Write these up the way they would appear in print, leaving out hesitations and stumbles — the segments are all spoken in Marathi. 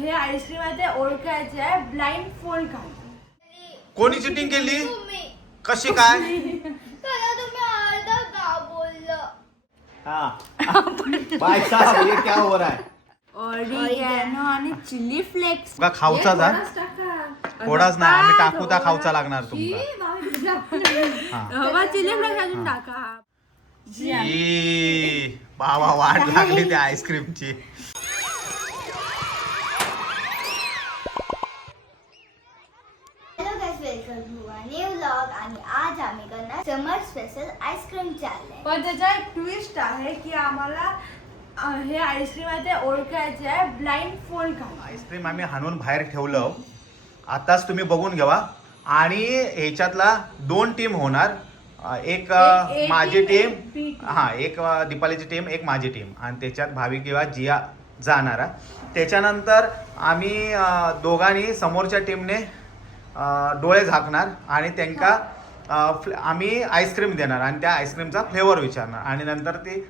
हे आईस्क्रीम आहे ते ओळखायचे आहे ब्लाइंड फोल्ड घालून. कोणी चिटिंग केली? कशी काय? भाई साहब ये क्या हो रहा है? ऑरिगॅनो आणि चिली फ्लेक्स. का खाऊचा जा? थोडाच नाही, आम्ही टाकू त्या खाऊचा लागणार तुमका. हवा चिली फ्लेक्स अजून टाका. ई, बाबा वाट लागली त्या आईस्क्रीमची. आणि आज आम्ही करणार समर स्पेशल आईस्क्रीम चॅलेंज. पण त्याचा एक ट्विस्ट आहे की आम्हाला हे आईस्क्रीम आहे ते ओळखायचे आहे ब्लाइंड फोल्ड घालून. आईस्क्रीम आम्ही हाणून बाहेर ठेवलं. आताच तुम्ही बघून घ्यावा. आणि ह्याच्यातला 2 टीम होणार. एक माझी टीम, एक दीपालीची टीम, एक माझी टीम. आणि त्याच्यात भावी किंवा जिया जाणार. त्याच्यानंतर आम्ही दोघांनी समोरच्या टीमने डोळे झाकणार आणि त्यांना आम्ही आईस्क्रीम देणार आणि त्या आईस्क्रीमचा फ्लेवर विचारणार आणि नंतर ती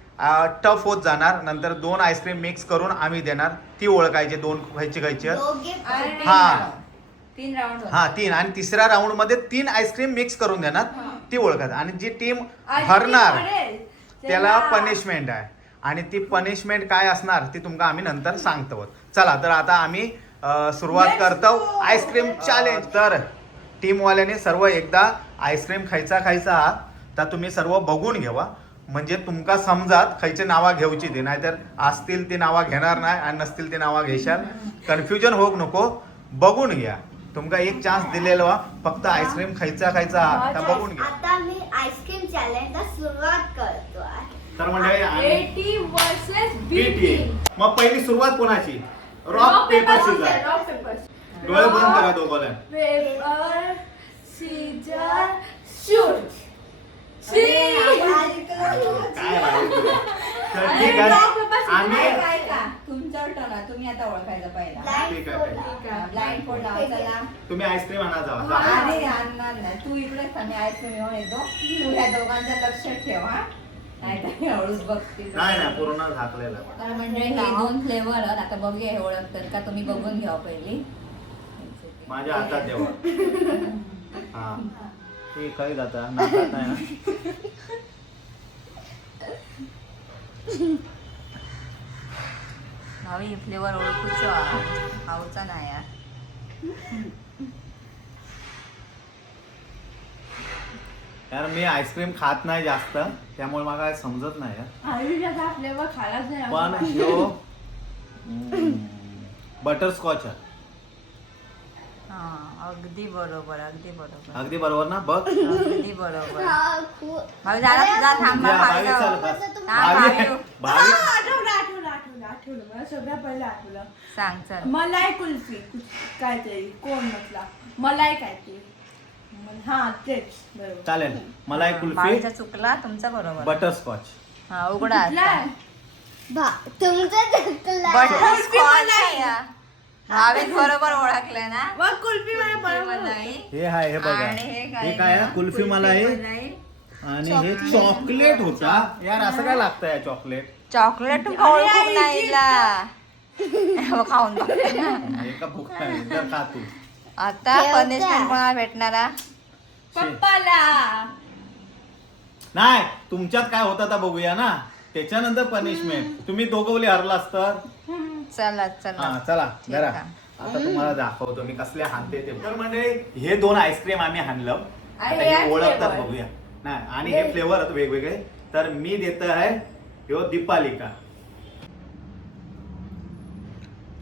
टफ होत जाणार. नंतर 2 आईस्क्रीम मिक्स करून आम्ही देणार. ती ओळखायची 2 खायची हा 3 राऊंड. हा 3. आणि तिसऱ्या राऊंड मध्ये 3 आईस्क्रीम मिक्स करून देणार. ती ओळखायची आणि जी टीम हरणार त्याला पनिशमेंट आहे. आणि ती पनिशमेंट काय असणार ती तुमका आम्ही नंतर सांगतो. चला तर आता आम्ही सुरुवात करतो आईस्क्रीम चॅलेंज. तर टीमवाल्याने सर्व एकदा आईस्क्रीम खायचा तर तुम्ही सर्व बघून घ्यावा. म्हणजे तुमका समजात खायची नावा घेऊची ती. नाहीतर असतील ती नावा घेणार नाही आणि नसतील ती नावा घेशाल. कन्फ्युजन होऊ नको. बघून घ्या. तुमका एक चान्स दिलेला फक्त आईस्क्रीम खायचा तर बघून घ्या. आता मी आईस्क्रीम चॅलेंजला सुरुवात करतो आहे. तर मंडळी A team versus B team. मग पहिली सुरुवात कोणाची? Rock paper scissor. Rock paper डोळे बंद करा दोघांना. Paper scissor shoot. काय बाई? तर ठीक आहे. आम्ही तुमचा टर्न आहे. तुम्ही आता ओळखायचं पहिला. ठीक आहे. ब्लाइंड फोल्ड चला. तुम्ही आईस्क्रीम आणा जावा. अरे आणणार नाही. तू इकडेच थांब. आईस्क्रीम घेऊन येतो. तू ह्या दोघांचं लक्ष ठेव हा. नाही हळूच बघतील. नाही पूर्ण झाकलेलं. तर म्हणजे हे 2 फ्लेवर आता बघूया हे ओळखतात का. तुम्ही बघून घ्या पहिली. माझ्या हातात देवा. हा ते काही जाता नाकात नाही ना. भावी फ्लेवर ओळखूचा खाऊचा नाही यार. यार मी आईस्क्रीम खात नाही जास्त त्यामुळे मला काय समजत नाही यार. आयुष्यात हा फ्लेवर खालाच नाही. पण ह्यो बटरस्कॉच आहे. अगदी बरोबर अगदी बरोबर अगदी बरोबर ना. बघ अगदी बरोबर. भावी जरा तुझा थांबा. या, भावी चल बस. भावी आठवलं मला सगळ्यात पहिलं आठवलं. सांग चल. मलाई कुल्फी काहीतरी कोण म्हटला मलाई काहीतरी. हा तेच बरोबर. चालेल. मलाई कुल्फी भावीचा चुकला तुमचा बरोबर. बटरस्कॉच. हा उघडा आता. तुमचं बटरस्कॉच भावीत बरोबर ओळखलंय ना. मग कुल्फी मला बरोबर मलाई. हे आहे हे बघा. आणि हे काय आहे? कुल्फी मलाई. आणि हे चॉकलेट होता. यार असं काय लागतं या चॉकलेट? चॉकलेट ओळखून नाही खाऊन बघ. एका भूक नाही जर खा तू. आता पनिशमेंट कोणाला भेटणारा? पप्पाला. नाही तुमच्यात काय होतं आता बघूया ना. त्याच्यानंतर पनिशमेंट. तुम्ही दोघं बोली हरलास तर चला चला हा चला जरा. ठीक आहे. आता तुम्हाला दाखवतो मी कसले हाणते ते. तर म्हणजे हे 2 आईस्क्रीम आम्ही हाणलं. आता आणि हे हे ओळखतात flavor. बघूया. नाही आणि हे फ्लेवर आहेत वेगवेगळे. तर मी देत आहे ह्यो दीपालिका.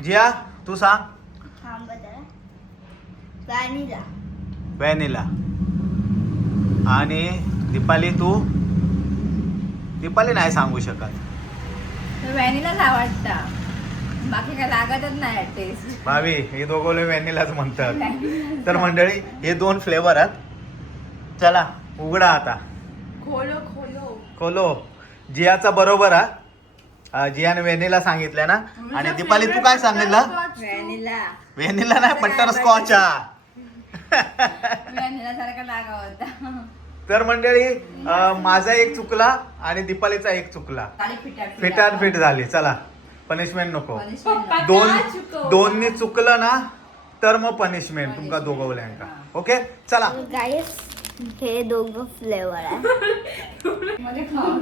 जिया तू सांग. व्हॅनिला. व्हॅनिला. आणि दीपाली तू? दीपाली नाही सांगू शकत. व्हॅनिलाच आवडता. बाकी काय लागतच नाही टेस्ट. भावी हे दोघं व्हॅनिलाच म्हणतात. तर मंडळी हे 2 फ्लेवर आहेत. चला उघडा आता. खोलो. जियाचा बरोबर आहे. जियाने व्हॅनिला सांगितलं ना. आणि दीपाली तू काय सांगितलं? व्हॅनिला नाही बटरस्कॉच. व्हॅनिला सारखा लागा होता. तर मंडळी माझा एक चुकला आणि दीपालीचा एक चुकला. फिटाफिट झाली. चला पनिशमेंट नको Punishment पप्पा नको. दोन का चुकवता? दोननी चुकलं ना तर मग पनिशमेंट तुमका दोघवल्यांका. ओके चला. गाईस हे दोघं फ्लेवर आहे. मध्ये खावा.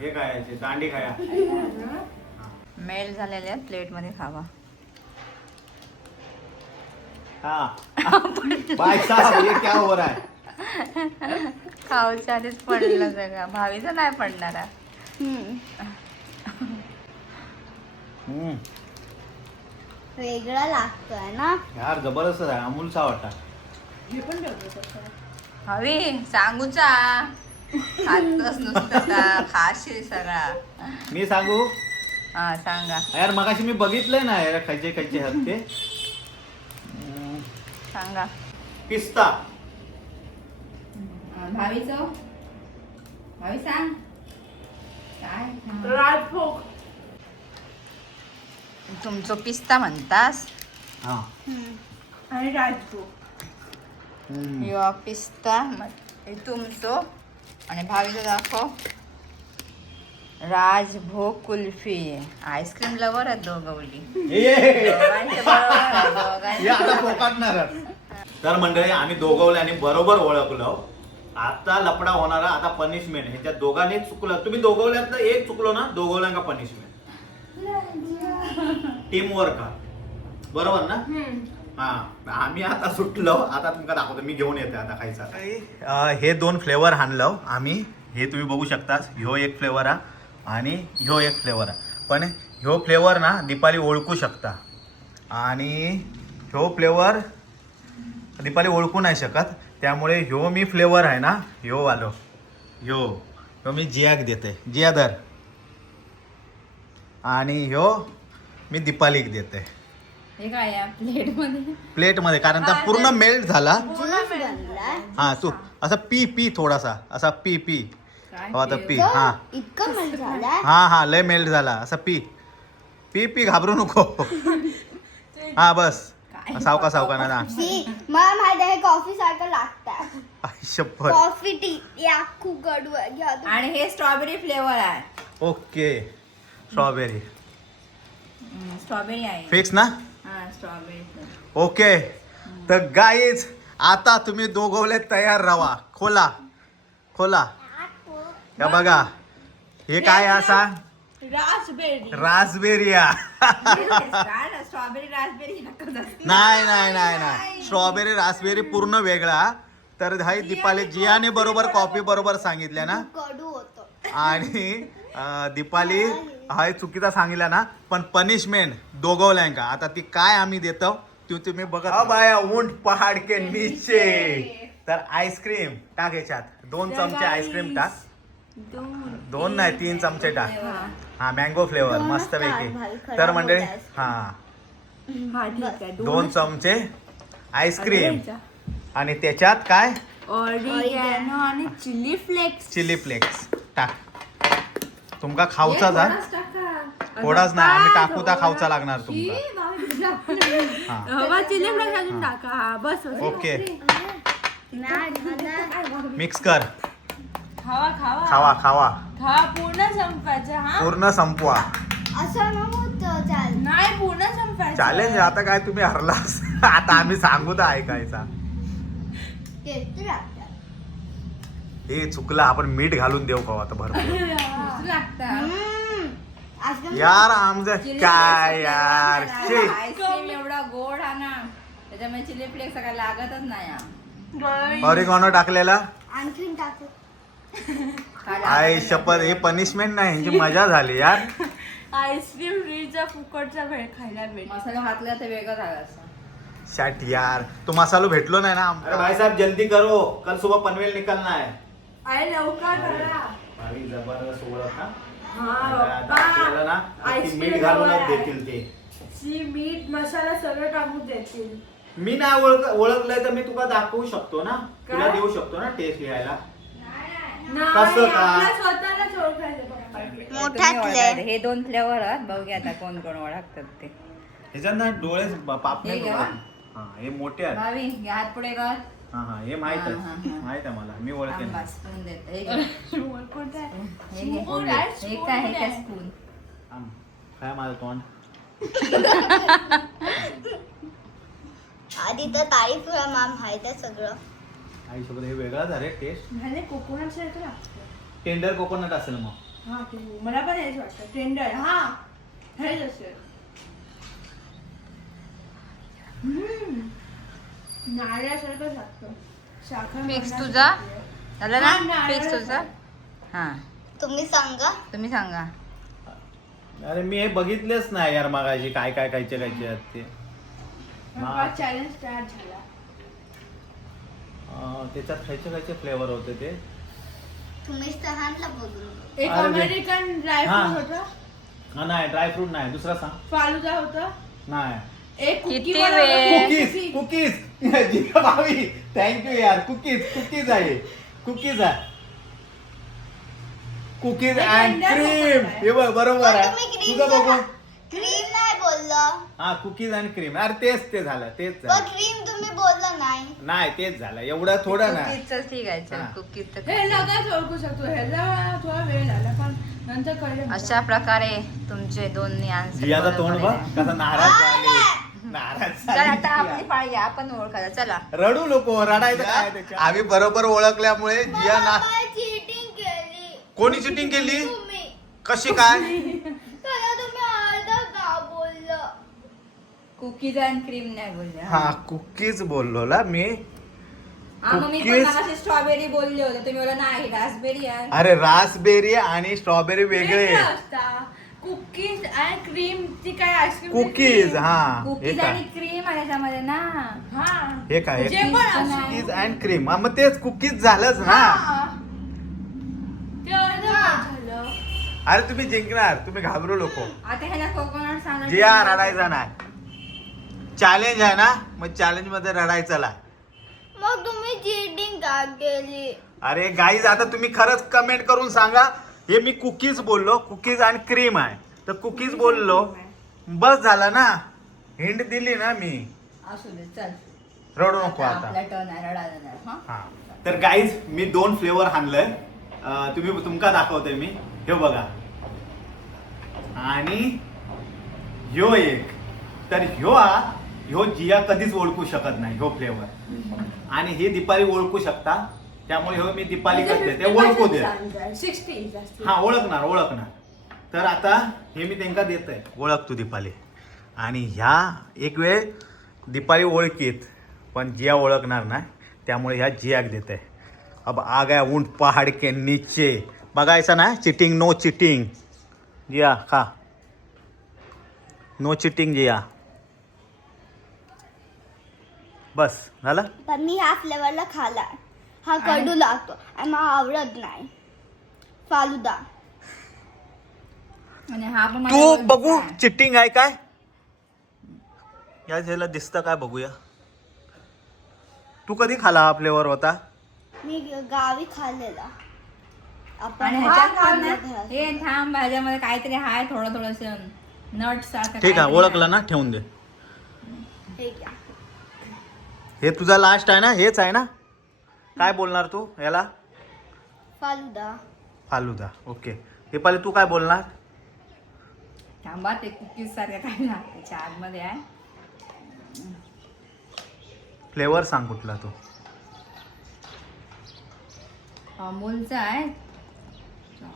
हे खायचे दांडी खाया. मेल्ट झालेल्या प्लेट मध्ये खावा. हा भाई साहब ये क्या हो रहा है. खाऊच्या आधीच पडलं सगळं. भावीचं नाही पडणार आहे. हम्म. वेगळा लागतोय ना. यार जबरदस्त आहे अमूलचा वाटा. हे पण ठेवतो तसं. भावी सांगूचा खातच नुसतं का खाशील सगळा. मी सांगू हा सांगा यार मगाशी मी बघितलंय ना यार खायचे खायचे आहेत ते. सांगा. पिस्ता. भावीचं भावी सांग काय. राजभोग. तुमचं पिस्ता म्हणतास. हा. आणि राजभोग. हम्म. यो पिस्ता हे तुमचं आणि भावीचं दाखव. राजभोग कुल्फी. आईस्क्रीम लवर आहेत दोघवली. ये दोघांचे बरोबर आहे, दोघांचे. हे आता पोकाटणार. तर मंडळी आम्ही दोघवल्याने बरोबर ओळखलो. आता लपडा होणारा आता पनिशमेंट. ह्याच्यात दोघांनी चुकलं. तुम्ही दोघवल्यात एक चुकलो ना दोघवल्यांका पनिशमेंट. टीम वर्क बरोबर ना. हा आम्ही आता सुटलो. आता तुमका दाखवतो मी घेऊन येते आता खायचा. हे दोन फ्लेवर आणलं आम्ही. हे तुम्ही बघू शकता. ह्यो एक फ्लेवर आहे आणि ह्यो एक फ्लेवर आहे. पण ह्यो फ्लेवर ना दीपाली ओळखू शकता आणि ह्यो फ्लेवर दीपाली ओळखू नाही शकत. त्यामुळे ह्यो मी फ्लेवर आहे ना ह्यो आलो ह्यो मी जियाक देते. जिया धर. आणि ह्यो मी दीपालीक देते हे काय या प्लेट मध्ये. प्लेटमध्ये. कारण त्या पूर्ण मेल्ट झाला. ज्यूस बनलाय. हा तू असं पी थोडासा असा पी काय हो आता ते? पी. हा इतकं मेल्ट झालाय. हा लय मेल्ट झाला. असं पी घाबरू नको. हा बस काय? सावका ना. मला माहिती आहे कॉफी सारखं लागतंय. आई शपथ. कॉफी टी या खूप कडू आहे. घ्या तुम्ही. आणि हे स्ट्रॉबेरी फ्लेवर आहे. ओके स्ट्रॉबेरी स्ट्रॉबेरी आहे. फिक्स ना. हा स्ट्रॉबेरी फ्लेवर. ओके तर गाईज आता तुम्ही दोघवले तयार राहा. खोला या बघा. हे काय असा रासबेरी. रासबेरिया. स्ट्रॉबेरी रास्पबेरी एकच असते. नाही स्ट्रॉबेरी रासबेरी पूर्ण वेगळा. तर हाय दीपाली जियाने बरोबर कॉफी बरोबर सांगितल्या ना. कडू होतो. आणि दीपाली हाय चुकीचा सांगितला ना. पण पनिशमेंट दोघवल्यांका आता ती काय आम्ही देतो ती तुम्ही बघा. बाया ऊंट पहाड के नीचे. तर आईस्क्रीम टाक याच्यात. 2 चमचे आईस्क्रीम टाक. 2 नाही 3 चमचे टाक. हा मँगो फ्लेवर दोनच मस्त टाक, पैकी. भाई, खराब तर मंडळी होत आहे. हा हा ठीक आहे. 2 चमचे आईस्क्रीम आणि त्याच्यात काय ऑरिगॅनो आणि चिली फ्लेक्स. चिली फ्लेक्स टाक. तुमका खाऊचा जा. थोडाच टाका. थोडाच नाही आम्ही टाकू त्या खाऊचा लागणार तुमका. हा हवा चिली फ्लेक्स अजून टाका. हा बस बस. ओके नाही झालं. मिक्स कर. खावा खावा पूर्ण संपायचं. हा पूर्ण संपवा. असं नव्हतं चाल. नाही पूर्ण संपायचं. चॅलेंज आता काय तुम्ही हरलास. आता आम्ही सांगू तर ऐकायचा. टेस्टी लागतं. हे चुकलं. आपण मीठ घालून देऊ खाऊ आता भरपूर. लागतं. आजकाल यार आमचं काय यार शी. आईस्क्रीम एवढा गोड हा ना त्याच्यामुळे चिली फ्लेक्स काय लागतच नाही हा. ऑरिगॅनो टाकलेला. आणखीन टाकू. काय आई लागतच शपथ हे पनिशमेंट नाही ह्याची मजा झाली यार. आईस्क्रीम फ्रीचा फुकटचा भेळ खायला भेट. मसाला घातला तर वेगळं झालं असं. शट यार तो मसालो भेटलो नाही ना. अरे भाई साहब जल्दी करो कल सुबह पनवेल निकलना है. अरे लवकर करा. भाई जबरदस्त ओळख ना. हा आता आपल्याला ना बाप्पा. ती मीठ घालूनच देतील ते. मीठ मसाला सगळं टाकून देतील. मी नाही ओळखलंय तर मी तुला दाखवू शकतो ना. तुला देऊ शकतो ना टेस्ट घ्यायला. कसं काय? आपल्या स्वतःलाच ओळखायचं बघा. तुम्ही मोठ्यातले. ओळखायचे. हे 2 फ्लेवर आहेत. बघूया आता कोण कोण ओळखतात ते. ह्याच्यात ना डोळे पापणे हे घ्या. हा हे मोठे आहेत. भावी घे हात पुढे कर. हा हे माहित हा, हा, आहे हा. माहित आहे मला. मी ओळखेन. आंबा स्पून देते. हे घे. कोणता आहे? हे घे. Spoon आहे, हे काय हे काय spoon स्पून. थांब. काय माझं तोंड आधी तर तारीफ करा मॅम माहिती आहे सगळं. आईसोबत हे वेगळाच आहे टेस्ट. म्हणजे कोकोनट सारखं लागतं. टेंडर कोकोनट असेल मग. हा ते मला पण हेच वाटतं टेंडर. हा हेच असेल. नारळासारखं लागतं. साखर फिक्स भरण्याची तुझा प्रक्रिया. झालं हा, ना नारळ फिक्स तुझा. हा तुम्ही सांगा. तुम्ही सांगा. अरे मी हे बघितलेच नाही यार मगाशी काय काय खायचे आहेत ते. माझा चॅलेंज स्टार्ट झाला. त्याच्यात खायचे फ्लेवर होते ते. तुम्हीच तर हाणला बोलून. एक अरे बे. अमेरिकन हा. ड्रायफ्रूट होतं. हा नाही ड्रायफ्रूट नाही दुसरा सांग. फालुदा होतं. नाही एक किती कुकी वाला वेळ? होता, कुकीज कुकीज भावी थँक्यू यार. कुकीज आहे. कुकीज आहे. कुकीज हे अँड Kinder क्रीम. Bueno आहे. हे बघ बरोबर पण आहे. तुम्ही तुझं बघू. क्रीम नाही बोललं. हा कुकीज अँड क्रीम. अरे तेच ते झालं तेच पण झालं. क्रीम तुम्ही बोललं नाही. नाही तेच झालं एवढं थोडं नाही. कुकीजचं ठीक आहे चल हा. कुकीज तर हे लगेच ओळखू शकतो. ह्याला थोडा वेळ झाला पण नंतर कळलं. अशा प्रकारे तुमचे दोन्ही आन्सर जियाचा तोंड बघ कसा नाराज झाले. नाराज चल आता झाली आपली पाळी आहे, आपण ओळखायला चला. रडू नको रडायचं काय त्याच्यात? आम्ही बरोबर ओळखल्यामुळे जिया ना. चीटिंग केली. कोणी चिटिंग केली तुम्ही. कशी काय त्याला तुम्ही अर्धा का बोललं. कुकीज अँड क्रीम नाही बोलले. हा कुकीज बोललो ना मी. हा मग मी पण cookies. मगाशी स्ट्रॉबेरी बोलले होते तुम्ही बोला नाही रास्पबेरी आहे. अरे रासबेरी आणि स्ट्रॉबेरी वेगळे. कुकीज आणि क्रीम ती काय आईस्क्रीम. कुकीज हा हे कुकीज काय आणि क्रीम आहे त्याच्यामध्ये ना. हा हे काय जे पण असो. कुकीज अँड क्रीम मग तेच कुकीज झालंच ना. हा. ते अर्धं झालं. अरे तुम्ही जिंकणार तुम्ही घाबरू नको. आता ह्याला कोकोनट सांगा. जिया रडायचा नाही. चॅलेंज आहे ना मग चॅलेंज मध्ये रडायचं ला. मग तुम्ही चीटिंग का केली. अरे गाईज आता तुम्ही खरंच कमेंट करून सांगा. हे मी कुकीज बोललो कुकीज आणि क्रीम आहे तर कुकीज बोललो बस झालं ना. हिंट दिली ना मी. असू दे चल. रडू नको आता. आपला टर्न आहे रडायला नाही, हा? हा तर गाईज मी 2 फ्लेवर आणलंय. तुम्ही तुमका दाखवतोय मी. हे बघा आणि ह्यो एक. तर ह्यो जिया कधीच ओळखू शकत नाही ह्यो फ्लेवर. आणि हे दीपाली ओळखू शकता त्यामुळे ह्यो मी दीपाली करते ते ओळखू दे. 60 जास्त. हा ओळखणार. तर आता हे मी त्यांना देत आहे. ओळख तू दीपाली. आणि ह्या एक वेळ दीपाली ओळखीत पण जिया ओळखणार नाही त्यामुळे ह्या जियाक देत आहे. अब आ गया ऊंट पहाड़ के नीचे. बघायचं ना चिटिंग नो चिटिंग. जिया खा. नो चिटिंग जिया. बस झालं. पण मी ह्या फ्लेवरला खाला. हा कडू लागतो आणि मला आवडत नाही. फालुदा. आणि हा पण तू माझ्या बघू ओळखीचा आहे. चिटिंग आहे काय या ह्याला दिसतं काय बघूया. तू कधी खाला हा फ्लेवर होता. मी गावी खाल्लेला. आपण आणि हा ह्याच्यात पण खाल्ला ना घरात. हे थांब ह्याच्यामध्ये काहीतरी आहे थोडस नट सारखं. ठीक आहे ओळखलं ना ठेवून दे. हे घ्या. हे तुझा लास्ट आहे ना हेच आहे ना. काय बोलणार तू याला. फालुदा. फालुदा ओके. हे पहिले तू काय बोलणार. थांबा ते कुकीज सारखं काय ना त्याच्या आतमध्ये आहे. फ्लेवर सांग कुठला तो. अमूलचा आहे.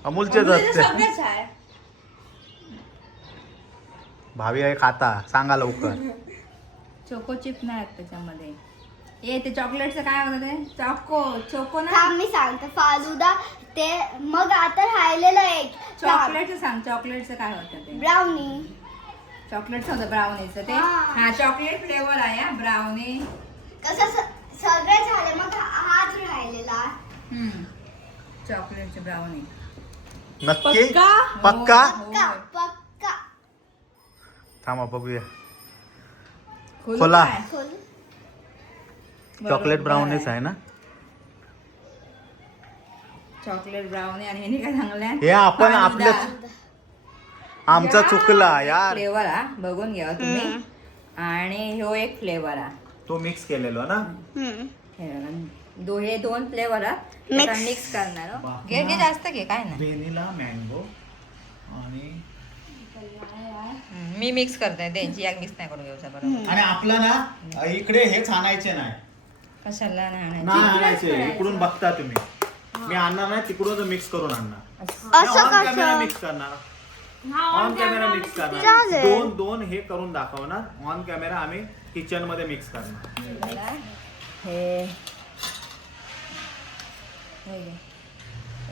अमूलचे अमूलचं सगळंच आहे. भावी आहे खाता सांगा लवकर. चोको चिप नाही आहेत त्याच्यामध्ये. ए ते चॉकलेटचं काय होतं ते चोको ना. थांब मी सांगते. फालुदा ते मग आता राहिलेलं एक चॉकलेटचं सांग चॉकलेटचं काय होतं ते. ब्राउनी. चॉकलेटचं होतं ब्राउनीचं ते. हा. हा चॉकलेट फ्लेवर आहे ब्राउनी. कसं सगळे झाले मग हाच राहिलेला. चॉकलेटचं ब्राउनी. नक्की पक्का? पक्का. पक्का पक्का. थांबा बघूया. खोलू खोला. काय? खोल. चॉकलेट बरोबर ब्राउनीच आहे ना. चॉकलेट ब्राउनी आणि ह्याने काय सांगलंय. हे आपण आपलं आमचा चुकला यार. फ्लेवर हा बघून घ्या तुम्ही. आणि ह्यो एक फ्लेवर हा. तो मिक्स केलेलो ना. हे 2 फ्लेवर मिक्स करणार हो. घे घे जास्त घे काय नाही. व्हॅनिला मँगो आणि मी मिक्स करते त्यांची एक मिक्स नाही करून घ्यायचा बरोबर. आणि आपला ना इकडे हेच आणायचे नाही कशाला नाही नाही आणायचे इकडून बघता तुम्ही. मी आणणार नाही तिकडून मिक्स करून आणणार. असं ऑन कॅमेरा कसं मिक्स करणार. हा, ऑन कॅमेरा मिक्स करणार. चालेल. दोन हे करून दाखवणार. ऑन कॅमेरा आम्ही किचन मध्ये मिक्स करणार. हे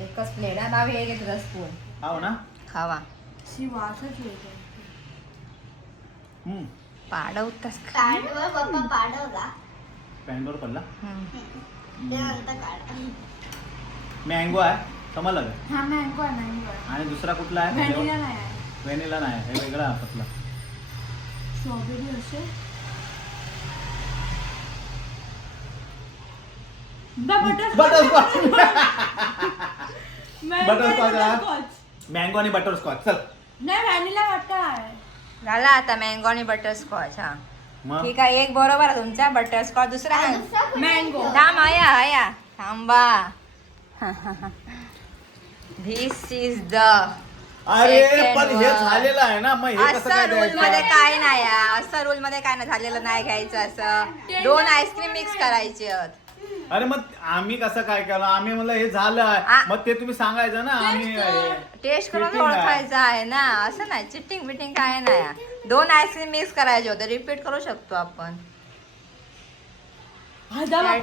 एकच प्लेट आहे भावी. हे घे तुझा स्पून हो ना. खावा. वासच येतो. पाडवतास का? कार्डवर पप्पा पाडवला पॅनवर पडला. ते नंतर काढ. मँगो आहे समजलं का. हा मँगो आहे मँगो आहे. आणि दुसरा कुठला आहे. व्हॅनिला नाही आहे. व्हॅनिला नाही हे वेगळा आहे आपला. स्ट्रॉबेरी असे बटरस्कॉच. बटरस्कॉच आहे. मँगो आणि बटरस्कॉच. चल नाही व्हॅनिला वाटतं आहे. झाला आता मँगो आणि बटरस्कॉच. हा मग ठीक आहे. एक बरोबर आहे तुमचा. बटरस्कॉच दुसरा आहे. मँगो. थांब आया थांबा. धिस इज द अरे पण हे झालेलं आहे ना. मग हे कसं असं काय रूल मध्ये द्यायचं. काय नाही आहे. असं रूल मध्ये काय नाही. झालेलं नाही घ्यायचं. असं 2 आईस्क्रीम मिक्स करायचे आहेत. अरे मग आम्ही कसं काय केलं. आम्ही म्हणलं हे झालं आहे. मग ते तुम्ही सांगायचं ना. आम्ही टेस्ट करून cheating आहे. ओळखायचं आहे ना. असं नाही चिटिंग बिटिंग काय नाही. 2 आईस्क्रीम मिक्स करायचे होते. रिपीट करू शकतो आपण. तुम्ही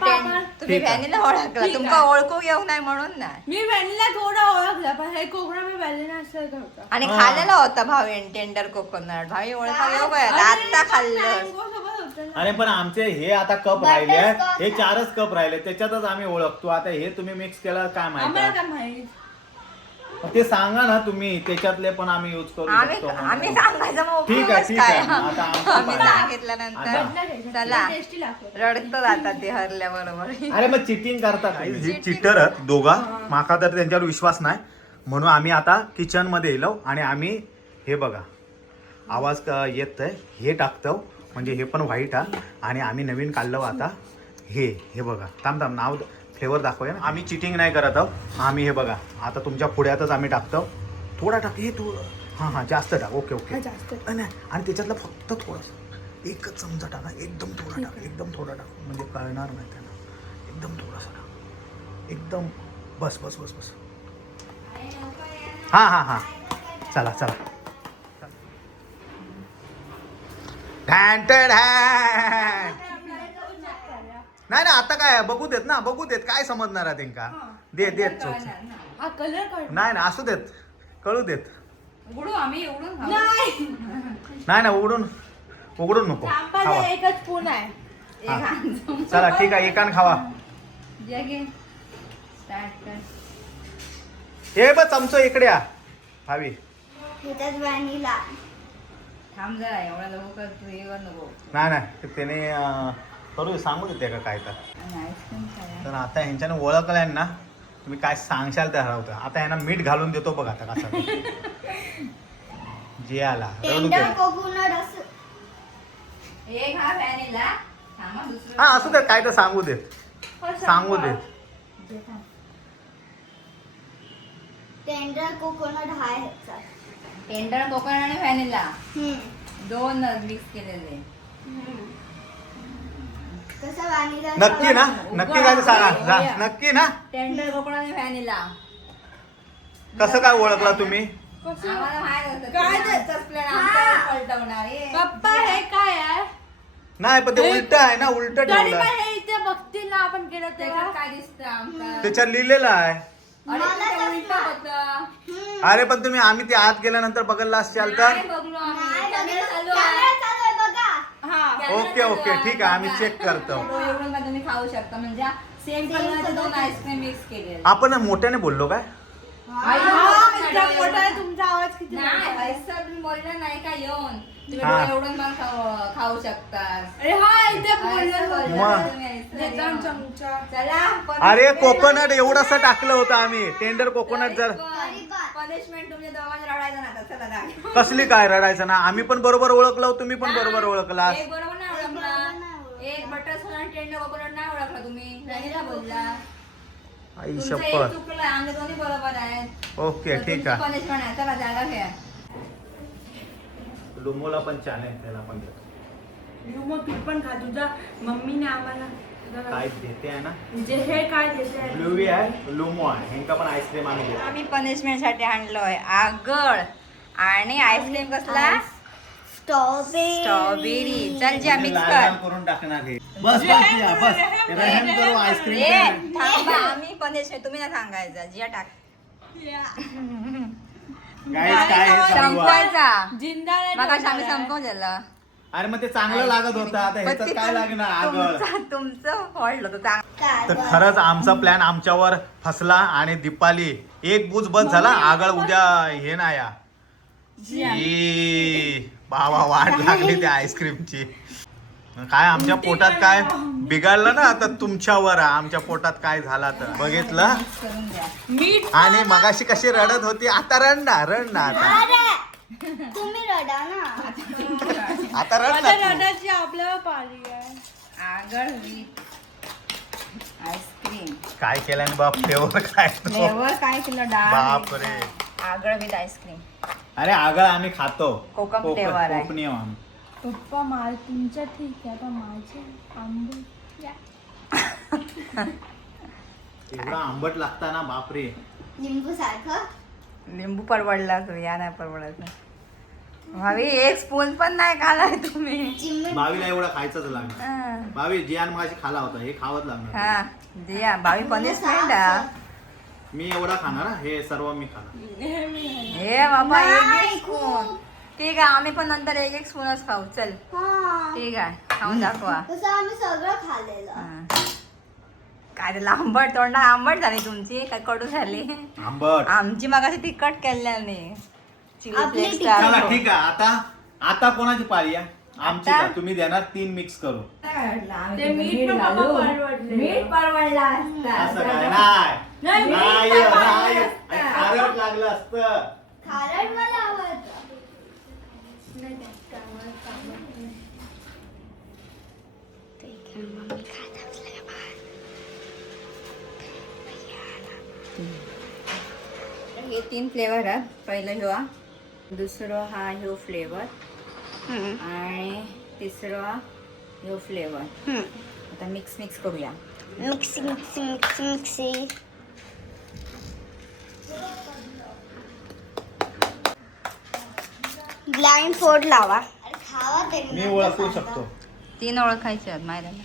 ठीक आहे. व्हॅनिला ओळखला. ठीक तुमका आहे. ओळखू घेऊ नाही म्हणून नाही. मी व्हॅनिला थोडा ओळखला पण हे कोकणा मी व्हॅनिला असं होता. आणि खाल्लेला होता भावी टेंडर कोकोनट. भावी ओळखा घेऊ काय आता खाल्लं. अरे पण आमचे हे आता कप राहिले आहेत. हे 4च कप राहिले त्याच्यातच आम्ही ओळखतो. आता हे तुम्ही मिक्स केलं काय आम्हाला माहिती काय माहित. ते सांगा ना तुम्ही. त्याच्यातले पण आम्ही यूज करू शकतो. आम्ही सांगायचं मग ठीक आहे उपयोगच ठीक काय. आहे. आता आमचं आम्ही बघा. सांगितल्यानंतर चला टेस्टी लागतो. रडतं जातात ते हरल्या बरोबर. अरे मग चिटिंग करतात. हे चिटर आहेत दोघा. माका तर त्यांच्यावर विश्वास नाही म्हणून आम्ही आता किचन मध्ये येलो आणि आम्ही हे बघा आवाज येत आहे. हे टाकतो म्हणजे हे पण व्हाईट आहे. आणि आम्ही नवीन काढलं आता हे बघा. थांब नाव फ्लेवर दाखवूया ना. आम्ही चिटिंग नाही करत आहोत. आम्ही हे बघा आता तुमच्या पुढ्यातच आम्ही टाकतो. थोडा टाक. हे तू हां जास्त टाक. ओके जास्त. नाही आणि त्याच्यातलं फक्त थोडंसं 1च चमचा टाका. एकदम थोडा टाक. एकदम थोडा टाक म्हणजे कळणार नाही त्यांना. एकदम थोडासा टाक. एकदम बस. हां चला नाही आता काय बघू देत काय समजणार आहे त्यांका. देत हा कलर काढ. नाही असू देत कळू देत. उघडू आम्ही उघडून खाऊ. नाही नाही उघडून नको खावा. आंबाचा एकच स्पून आहे. एक हात. चला ठीक आहे. एकान खावा. जे घे. स्टार्ट कर. हे बघ चमचो इकडे या भावी. ह्याच्यात व्हॅनिला. थांब जरा एवढा लवकर तू हे कर नको. नाही त्याने करू सांगू देते का काय तर. आणि आईस्क्रीम खाया. तर आता ह्यांच्यानं ओळखलं ना तुम्ही काय सांगशाल ते हरवतं. आता ह्यांना मीठ घालून देतो बघ आता कसं. जे आला रडू दे. टेंडर कोकोनट असं. एक हा व्हॅनिला. थांबा दुसरं. हा असू देत काय तर सांगू देत. जे थांब. टेंडर कोकोनट हा ह्याचा. टेंडर कोकोनट आणि व्हॅनिला हम्म. 2 मिक्स केलेले. कसं व्हॅनिला. नक्की ना नक्की काय ते सांगा. नक्की ना. टेंडर कोकोनट आणि व्हॅनिला. कसं काय ओळखला तुम्ही. आम्हाला माहित होतं. काय ते? आमचाच plan आमच्यावर पलटवणार आहे. पप्पा हे काय आहे. नाही पण ते उलट आहे ना. उलट तरी ठेवलं पण हे इथे बघतील ना आपण केलं तेव्हा. त्याच्यात काय दिसतं आमचं. त्याच्यात लिहिलेलं आहे. अरे तिथे उलटं होतं. अरे पण तुम्ही आम्ही ते आत गेल्यानंतर बघितलं असाल तर. नाही बघलो आम्ही. नाही कॅमेरा चालू कॅमेरा आहे. चालू आहे बघा. हा कॅमेरा ओके, चालू ओके, आहे. ठीक आहे, आम्ही बघा. check करतो. एवढं पण तुम्ही खाऊ शकता म्हणजे सेम कलरचे 2 आईस्क्रीम मिक्स केलेले. आपण मोठ्याने बोललो काय. आई, हा, हा, इतका मोठा आहे तुमचा आवाज किती नाही मोठा आहे. असं बोललं नाही का येऊन तुम्ही हा. एवढं पण खाऊ शकता. अरे हा इथे असं बोललं बोललं मग. ना तुम्ही आईस्क्रीम त्याचा येऊन. चमचा. चला अरे कोकोनट एवढंसं टाकलं होतं आम्ही. टेंडर कोकोनट जर पनिशमेंट तुमच्या दोघांना रडायचं ना आता. चला जा. कसली काय रडायचं ना. आम्ही पण बरोबर ओळखलो तुम्ही पण बरोबर ओळखला. एक बरोबर नाही ओळखला. एक बटरस्कॉच टेंडर कोकोनट नाही ओळखला तुम्ही. व्हॅनिला बोलला. आई तुमचं एक शपथ. चुकलं. आमचे दोन्ही बरोबर आहेत. ओके ठीक आहे. पनिशमेंट आहे. चला जागा घ्या. लुमोला पण छान आहे, त्याला पण देतो. मग तू पण खा. तुझ्या मम्मीने आम्हाला काय देते आहे ना, म्हणजे हे काय देते ब्लूवी आहे, लुमो आहे, ह्यांका पण आईस्क्रीम आम्ही देतो. आम्ही पनिशमेंट साठी आणलोय आगळ आणि आईस्क्रीम कसला स्ट्रॉबेरी. चल जी मिक्स लाल कर. लाल करून टाकणार हे. बस जिया, बस रहम करू आईस्क्रीम. थांबा, आम्ही पनिशमेंट तुम्ही ना सांगायचं जिया टाक. Guys, काय हे चालू आहे? संपवायचा जिंदा नाही मग ठेवणार आम्ही आहे. संपवलेलं. अरे मग ते चांगलं लागत होतं, आता पण ह्याच्यात ते काय लागणार आगळ. तुमचं फॉल्ट होतं चांगलं. तर खरंच आमचा प्लॅन आमच्यावर फसला आणि दीपाली एक बुज बस झाला. आगळ उद्या हे ना या बाबा वाट लागली त्या आईस्क्रीमची. काय आमच्या पोटात काय बिघडलं ना, आता तुमच्यावर आहे. आमच्या पोटात काय झाला तर बघितलं. मिक्स करून द्या. मीठ आणि मगाशी कशी रडत होती, आता रडणार आता. तुम्ही रडा ना. आता आता रडणार तू. रडाची आपल्याला पाळी आहे. आगळ विथ आईस्क्रीम. काय केल्याने बाप फ्लेवर काय तो. फ्लेवर काय केलं डाळ बापरे. आगळ विथ आईस्क्रीम. अरे आगळ आम्ही खातो, कोकम flavor आहे. कोकणी आम. पप्पा माल तुमच्या ठीक आहे, आता माझे आंबे या. एवढा आंबट लागता ना बापरे. लिंबू सारखं. लिंबू परवडला तो या नाही परवडायचं. भावी एक स्पून पण नाही खालाय तुम्ही. चिमणी भावीला एवढा खायचंच लागणार. हा. भावी जियान माशी खाला होता, हे खावत लागणार. हा दिया भावी पनिशमेंट मी एवढा खाणार हा, हे सर्व मी खाणार. हे बाबा नाही, एक स्पून. ठीक आहे आम्ही पण नंतर एक स्पूनच खाऊ. चल हा. ठीक आहे खाऊन दाखवा. तसं आम्ही सगळं खाल्लेलं. हा. काय ते आंबट तोंडा आंबट झाली तुमची, काय कडू झाली. आंबट. आमची मगाशी तिखट केल्याने चिली आपली फ्लेक्स तिखट. चला टाकून. ठीक आहे, आता कोणाची पाळी आहे? आमची आता? का? तुम्ही देणार 3 मिक्स करू. ते मीठ पण बाबा परवडले. मीठ परवडला असता. असं काय नाही. नाही, मीठ नाही, काय नाही. परवडलं आणि असतं. खारट लागलं असतं. खारट मला आवडतं. हे 3 फ्लेवर आहेत. पहिलं ह्यो हा, दुसरं हा ह्यो फ्लेवर आणि तिसरं ह्यो फ्लेवर. आता मिक्स करूया. मिक्सी. ब्लाइंड फोल्ड लावा. खावा ते. मी ओळखू शकतो. 3 ओळखायचे आहेत माहिती.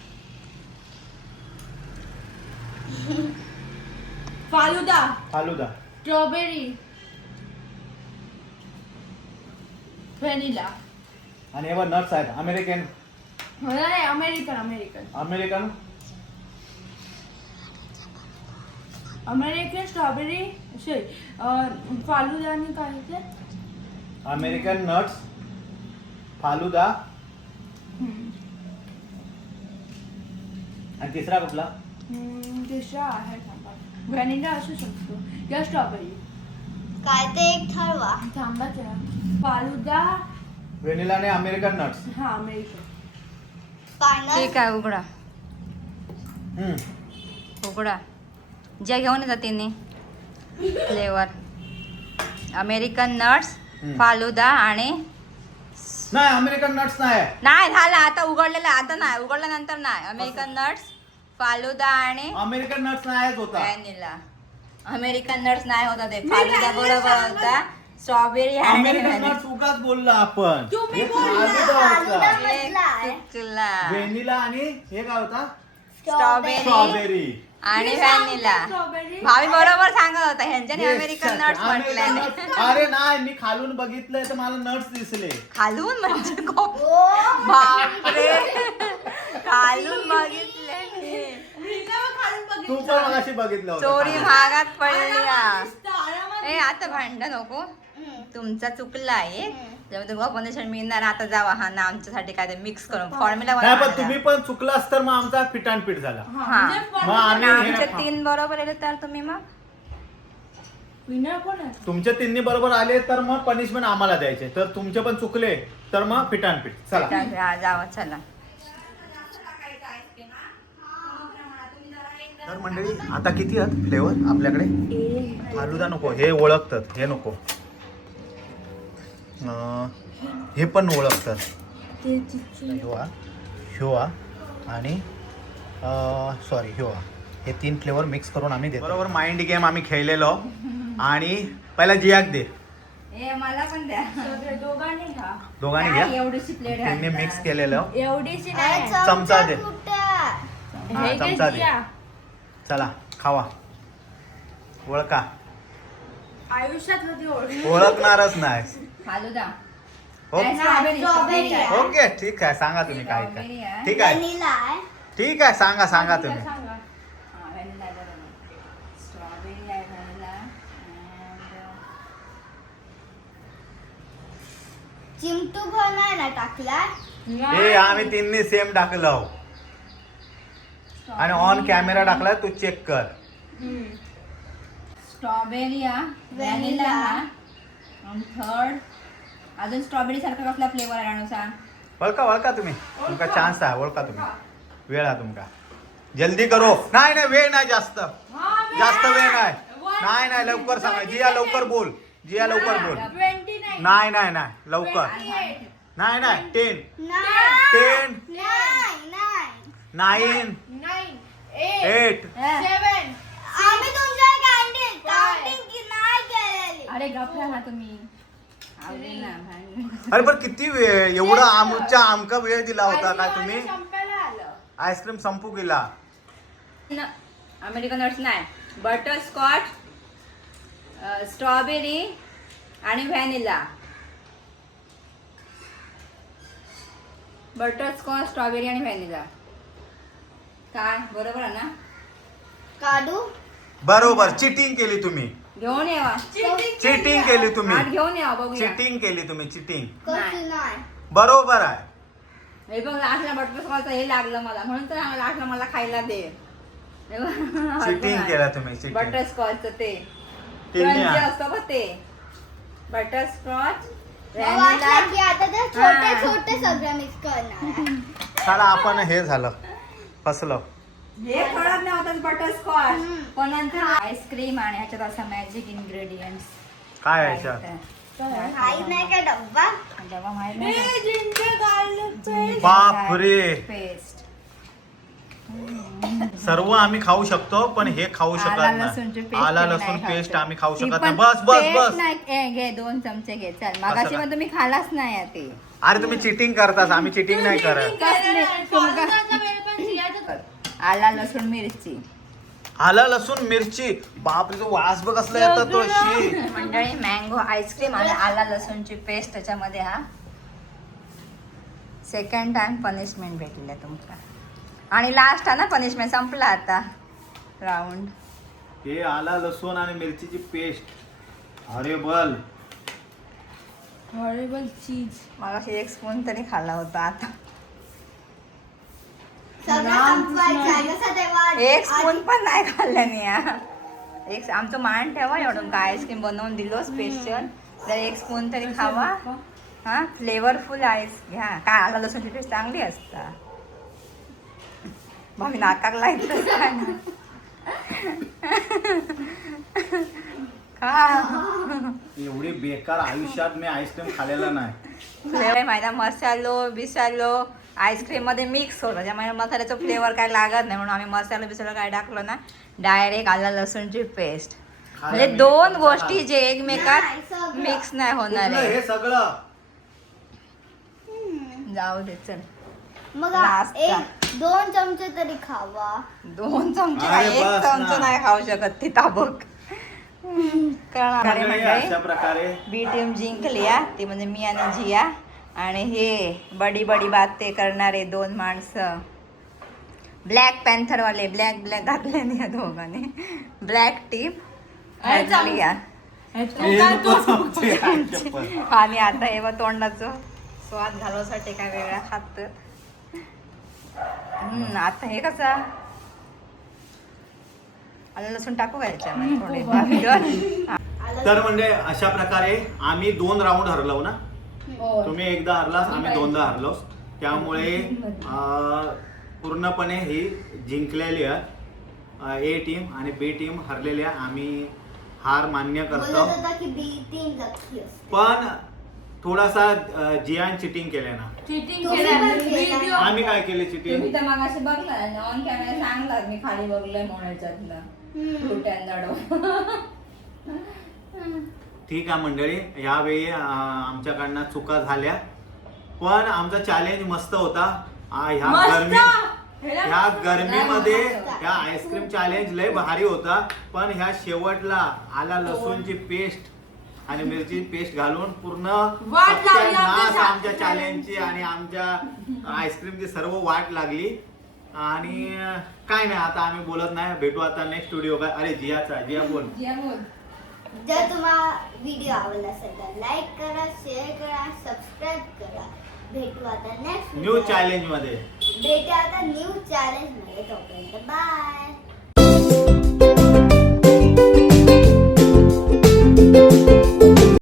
फालुदा, फालुदा. Strawberry, vanilla. आणि हे नट्स आहेत. अमेरिकन नाही, American American American American strawberry falooda आणि काय ते अमेरिकन नट्स, फालुदा आणि तिसरा कुठला? दुसरा आहे थांबा. व्हॅनिला असू शकतो या स्ट्रॉबेरी. काय ते एक ठरवा. थांबा जरा. फालुदा. व्हॅनिला आणि अमेरिकन नट्स. हा अमेरिकन. पायनॅपल. ठीक आहे उघडा उघडा. ज्या घेऊन येतात तिने फ्लेवर अमेरिकन नट्स, फालुदा आणि नाही, अमेरिकन नट्स नाही. नाही झालं आता उघडलेलं. आता नाही उघडल्यानंतर नाही. अमेरिकन नट्स, फालुदा आणि अमेरिकन नट्स नाहीच होता. व्हॅनिला. अमेरिकन नट्स नाही होता ते. फालुदा बरोबर होता. स्ट्रॉबेरी आणि अमेरिकन नट्स उगाच बोललो आपण. तुम्ही हे बोलला. फालुदा होता. चुकला. व्हॅनिला आणि हे काय होता? Strawberry strawberry. आणि व्हॅनिला. स्ट्रॉबेरी. भावी बरोबर सांगत होता ह्यांच्याने Yes, अमेरिकन sir. नट्स म्हटले. American nuts. अरे नाही, मी खालून बघितलंय तर मला नट्स दिसले. खालून म्हणजे बापरे खालून बघितले मी. तू पण मगाशी बघितलं होतं. चोरी महागात पडली आ. आरामात. ए आता भांडण नको. तुमचा चुकला आहे. जेव्हा तुम्हाला पनिशमेंट मिळणार आता जावा. हा ना आमच्यासाठी काय ते मिक्स करून फॉर्म्युला नाही पण तुम्ही पण चुकलास तर मग आमचा फिटानपीठ झाला. हा. म्हणजे मग आम्ही आमचे हे- 3 बरोबर आले तर तुम्ही मग विनर कोण आहे? तुमचे 3 बरोबर आले तर मग पनिशमेंट आम्हाला द्यायचे. तर तुमचे पण चुकले तर मग फिटानपीठ. चला हा, जावा चला. तर मंडळी आता किती आहेत फ्लेवर आपल्याकडे? फालुदा नको, हे ओळखतात, हे नको. हे पण ओळखतात. ते चिचू. ह्यो आणि सॉरी ह्यो हे 3 फ्लेवर मिक्स करून आम्ही देतो. बरोबर माइंड गेम आम्ही खेळलेलो. आणि पहिला जियाक दे. ए मला पण द्या. सगळे दोघांनी खा. दोघांनी काय घ्या. एवढीशी प्लेट त्यांनी मिक्स केलेलं. एवढीशी अरे नाही. चमचा दे. कुठे? हा, हे घे चमचा दे. जिया. चला खावा. ओळखा. आयुष्यात कधी ओळखणारच नाही. फालुदा. ओके स्ट्रॉबेरी आहे. ओके ठीक आहे सांगा तुम्ही काय काय. स्ट्रॉबेरी आहे. ठीक आहे व्हॅनिला आहे. ठीक आहे सांगा तुम्ही. सांगा. हा, व्हॅनिला आहे बरोबर. स्ट्रॉबेरी आहे व्हॅनिला. चिमटू पण आहे ना टाकला. हे आम्ही तिन्ही सेम टाकलं आणि ऑन कॅमेरा टाकला. तू चेक कर. स्ट्रॉबेरी व्हॅनिला आणि थर्ड अजून स्ट्रॉबेरी सारखा कसला फ्लेवर आहे आणू सांग. ओळखा तुम्ही. तुमका चान्स आहे. ओळखा तुम्ही. वेळ आहे तुमका. जल्दी करो. नाही वेळ नाही जास्त वेळ नाही लवकर सांगा. जिया लवकर बोल. 29. नाही लवकर. नाही 10 10 9 9 8 7 आम्ही तुमच्या काउंटिंग की नाही केलेली. अरे गप्पा ना तुम्ही. आवडेल ना भांडण. अरे पण किती वेळ एवढा आमका वेळ दिला होता काय तुम्ही. संपायला आलं. आईस्क्रीम संपू गेला. अमेरिकन नट्स नाही. बटरस्कॉच, स्ट्रॉबेरी आणि व्हॅनिला. बटरस्कॉच, स्ट्रॉबेरी आणि व्हॅनिला. काय बरोबर आहे ना. काढू. बरोबर. चिटिंग केली तुम्ही. घेऊन यावा. चिटिंग केली तुम्ही. आठ घेऊन यावा बघूया. चिटिंग केली तुम्ही. चिटिंग कसं नाही. बरोबर आहे. हे बघ लास्टला बटरस्कॉच हे लागलं मला म्हणून तर लास्टला मला खायला दे. चिटिंग केला तुम्ही. चिटिंग बटरस्कॉच ते तिन्ही क्रंची आहे. असतं बघ ते. बटरस्कॉच, मला वाटलं की व्हॅनिला. आता ते छोटे सगळं मिक्स करणार आहे. चला आपण हे झालं फसलो. हे कळत नव्हतं बटरस्कॉच. पण नंतर आईस्क्रीम आणि ह्याच्यात असा मॅजिक इन्ग्रेडियंट्स. काय आहे याच्यात? काही नाही का डब्बा. जेव्हा माहित हे जिंजर गार्लिक पेस्ट. बापरे. पेस्ट. सर्व आम्ही खाऊ शकतो पण हे खाऊ शकत आला नाही. लसूणची पेस्ट आला तुम्ही लसूण नाही खाऊ पेस्ट शकत. आम्ही खाऊ ती शकत पण नाही. बस पेस्ट नाही. घे 2 चमचे घे. चल मागाशी काय? पण तुम्ही खालाच नाही आहे ते. अरे तुम्ही चिटिंग करतास. आम्ही चिटिंग नाही करत. कसले? तुमका- फालुदाचा वेळ पण जियाचं. आला लसूण मिरची. आला लसूण मिरची. बापरे तो वास बघ कसला येतो तो. शी. मंडळी मँगो आईस्क्रीम आणि आला लसूणची पेस्ट त्याच्यामध्ये. हा सेकंड टाइम पनिशमेंट भेटले तुमका. आणि लास्ट आहे ना पनिशमेंट. संपला आता राऊंड. हे आला लसूण आणि मिरचीची पेस्ट. अरे बल. हॉरिबल चीज. मगाशी 1 स्पून तरी खाल्ला होता. आता सगळं संपवायचं आहे. कसं तेव्हा 1 स्पून पण नाही खाल्ल्याने. आमचं मान ठेवा एवढं काय आईस्क्रीम बनवून दिलो स्पेशल. तर 1 स्पून तरी खावा. हा फ्लेवरफुल आईस घ्या. काय आला लसूणची पेस्ट चांगली असता. मग नाकाक लाईत एवढी बेकार आयुष्यात मी आईस्क्रीम खाल्लेला नाही. फ्लेवर माहिती मसालो बिसालो आईस्क्रीम मध्ये मिक्स होतं. त्यामुळे मसाल्याचं फ्लेवर काय लागत नाही म्हणून आम्ही मसाला बिसाला काय टाकलो ना. डायरेक्ट आला लसूणची पेस्ट. म्हणजे 2 गोष्टी जे एकमेकात नाही, सगळं. मिक्स नाही होणार कुठलं आहे. हे सगळं. जाऊ दे चल. मग Last चा. 1-2 चमचे तरी खावा. 2 चमचे अरे नाही, 1 बस चमचा ना. नाही खाऊ शकत ती ताबक. करणार मंडळी, म्हणजे अशा प्रकारे बी टीम जिंकली हा. ती म्हणजे मी आणि जिया. आणि हे बडी बडी बात ते करणारे 2 माणसं. ब्लॅक पॅन्थर वाले ब्लॅक घातले नाही या दोघांनी. ब्लॅक टीम हरली हा. आणि आता हे बघ तोंडाचं स्वाद घालवसाठी काय वेगळा खात. आता हे कसं आलं लसूण टाकू का याच्यामध्ये थोडे. तर म्हणजे अशा प्रकारे आम्ही 2 राऊंड हरलो ना. तुम्ही एकदा हरलास आम्ही 2दा हरलो. त्यामुळे पूर्णपणे ही जिंकलेली आहे ए टीम आणि बी टीम हरलेली आहे. आम्ही हार मान्य बोलत करतो होता की B3 लकी असते. पण थोडासा जियान चिटिंग केलंय ना. चिटिंग तुम्ही केलं पण केलं. व्हिडिओ आम्ही काय केले तुम्ही चिटिंग? तर मग असे बघला ऑन कॅमेरा सांगलात मी खाली बघलोय म्हणून याच्यातलं फ्रूट अँड ठीक आहे मंडळी, यावेळी आमच्याकडनं चुका झाल्या, पण आमचा चॅलेंज मस्त होता. ह्या गरमीमध्ये ह्या आईस्क्रीम चॅलेंज लय भारी होता. पण ह्या शेवटला आला लसूणची पेस्ट आणि मिरची पेस्ट घालून पूर्ण वाट लागली सत्यानाश आमच्या आमच्या चॅलेंजची आणि आमच्या आईस्क्रीमची सर्व वाट लागली. आणि काय नाही, आता आम्ही बोलत नाही. भेटू आता नेक्स्ट व्हिडिओ. काय अरे जिया बोल. जर तुम्हाला व्हिडिओ आवडला असेल तर लाईक करा, शेअर करा, सबस्क्राईब करा. भेटू आता नेक्स्ट न्यू चॅलेंज मध्ये. भेटू आता न्यू चॅलेंज मध्ये. तोपर्यंत बाय.